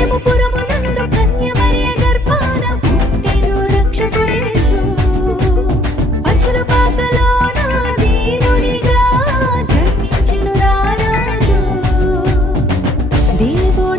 బెత్లెహేముపురమునందు కన్యమరియ గర్భాన పుట్టెను రక్షకుడేసు. పశుల పాకలోన దీనునిగా జన్మించెను రారాజు. దేవో